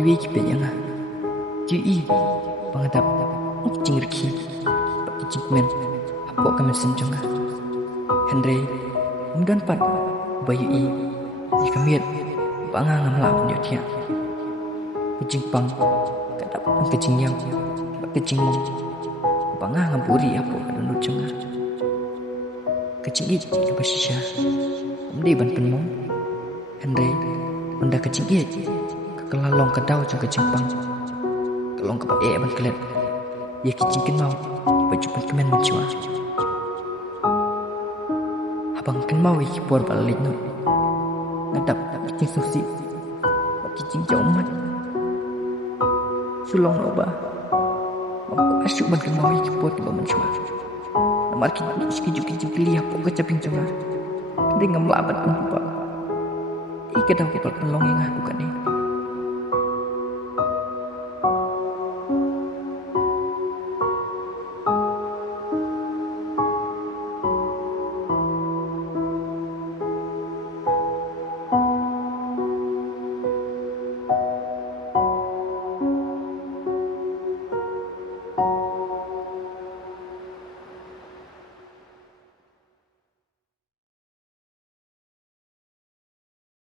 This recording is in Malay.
kiwi kipe yang kiwi pangadap cing reki pak cing men apok kami senjong Henry undan pat bayu jika miet pangang ngamla punya dia kecing pang kadap kecing yang kecing mong pangang ngaburi apok kadang nucung kecing ke basisya umdi ban penmong Henry unda kecing kekelalong kedau jang kecing pang kelong ke ban kelet ya kecing ken mau baju pan kemen mencua abang ken mau iki por balik no ngadap kecing susi kecing jauh mat sulong no ba mampu asyuk ban ken mau iki por ke mencua namar kecing lihat pok kecaping cengar dia ngamlabat kumpa ika daw kepal pelong yang aku kan